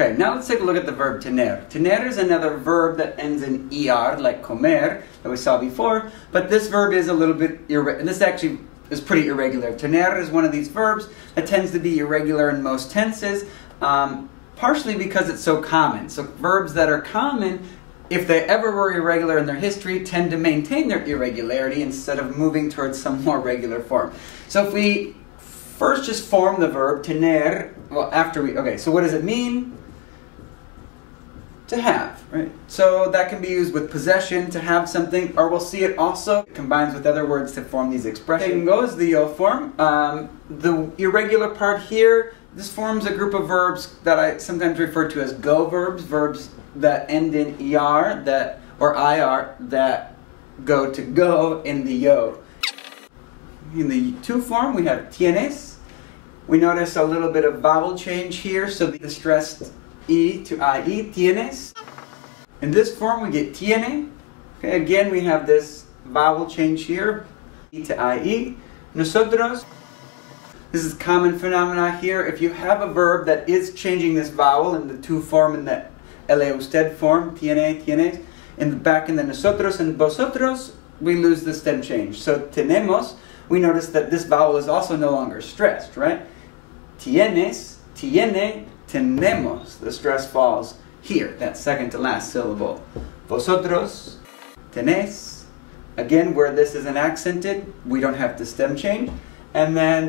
Okay, now let's take a look at the verb tener. Tener is another verb that ends in er, like comer, that we saw before, but this verb is a little bit irregular, and this actually is pretty irregular. Tener is one of these verbs that tends to be irregular in most tenses, partially because it's so common. So verbs that are common, if they ever were irregular in their history, tend to maintain their irregularity instead of moving towards some more regular form. So if we first just form the verb tener, well, so what does it mean? To have, right? So that can be used with possession, to have something, or we'll see it also combines with other words to form these expressions. Tengo is the yo form. The irregular part here, this forms a group of verbs that I sometimes refer to as go verbs, verbs that end in er, or ir, that go to go in the yo. In the to form, we have tienes. We notice a little bit of vowel change here, so the stressed E to IE, tienes. In this form we get tiene. Okay, again we have this vowel change here, E to IE. Nosotros. This is common phenomena here. If you have a verb that is changing this vowel in the to form and the ele usted form, tiene, tienes, back in the nosotros and vosotros, we lose the stem change. So tenemos, we notice that this vowel is also no longer stressed, right? Tienes, tiene, tenemos, the stress falls here, that second to last syllable. Vosotros, tenés, again where this isn't accented, we don't have the stem change. And then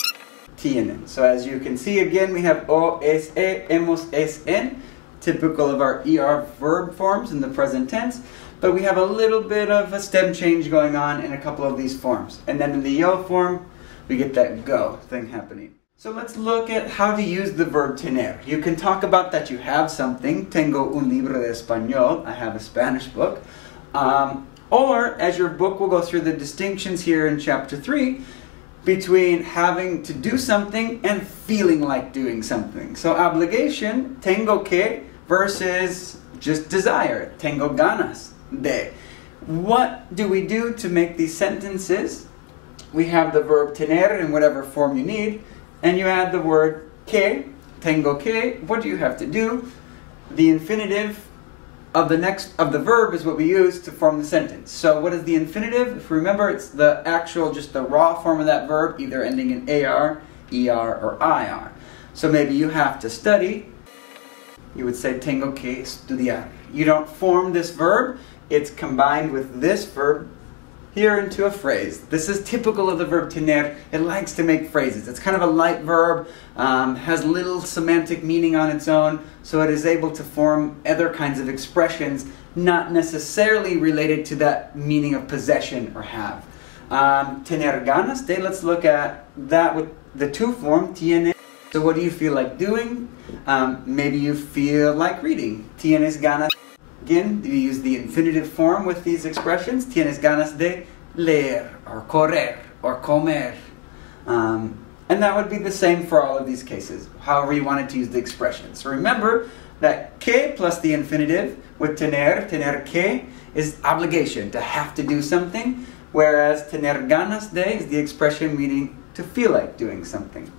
tienen. So as you can see, again we have o, es, e, hemos, es, en, typical of our er verb forms in the present tense, but we have a little bit of a stem change going on in a couple of these forms. And then in the yo form, we get that go thing happening. So let's look at how to use the verb tener. You can talk about that you have something. Tengo un libro de español. I have a Spanish book. Or, as your book will go through the distinctions here in chapter 3, between having to do something and feeling like doing something. So obligation, tengo que, versus just desire, tengo ganas de. What do we do to make these sentences? We have the verb tener in whatever form you need, and you add the word que, tengo que. What do you have to do? The infinitive of the verb is what we use to form the sentence. So what is the infinitive? If you remember, it's the actual, just the raw form of that verb, either ending in AR, ER, or IR. So maybe you have to study. You would say tengo que estudiar. You don't form this verb. It's combined with this verb here into a phrase. This is typical of the verb tener. It likes to make phrases. It's kind of a light verb, has little semantic meaning on its own, so it is able to form other kinds of expressions, not necessarily related to that meaning of possession or have. Tener ganas de, let's look at that with the to form, tiene. So what do you feel like doing? Maybe you feel like reading. Tienes ganas. Again, you use the infinitive form with these expressions. Tienes ganas de leer, or correr, or comer. And that would be the same for all of these cases, however you wanted to use the expression. So remember that que plus the infinitive with tener que, is obligation, to have to do something, whereas tener ganas de is the expression meaning to feel like doing something.